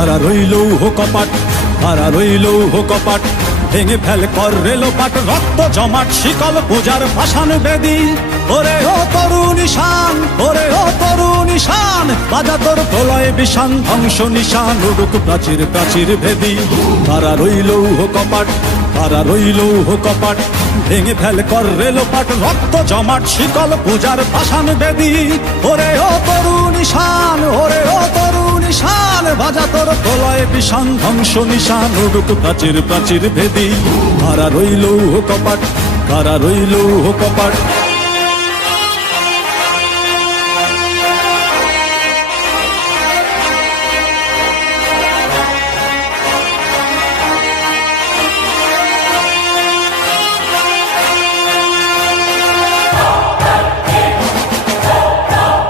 কারা রইল কপাট, কারা রইল কপাট, ভেঙে ফেল কর রেলোপাট, রক্ত জমাট শিকল পূজার পাষাণ বেদী। ওরে ও তরুণ ঈশান, ওরে ও তরুণ ঈশান, বাজা তোর প্রলয় বিষান, ধ্বংস নিশান উড়ুক প্রাচীর প্রাচীর ভেদী। কারা রইল কপাট, কারা রইল কপাট, ভেঙে ফেল কর রেলোপাট, রক্ত জমাট শিকল পূজার পাষাণ বেদী। ওরে ও তরুণ ঈশান, ওরে ও তরুণ ঈশান, বাজা তোর প্রলয় বিষান, ধ্বংস নিশান উড়ুক প্রাচীর প্রাচীর ভেদী। কারা রইল কপাট, কারা রইল কপাট।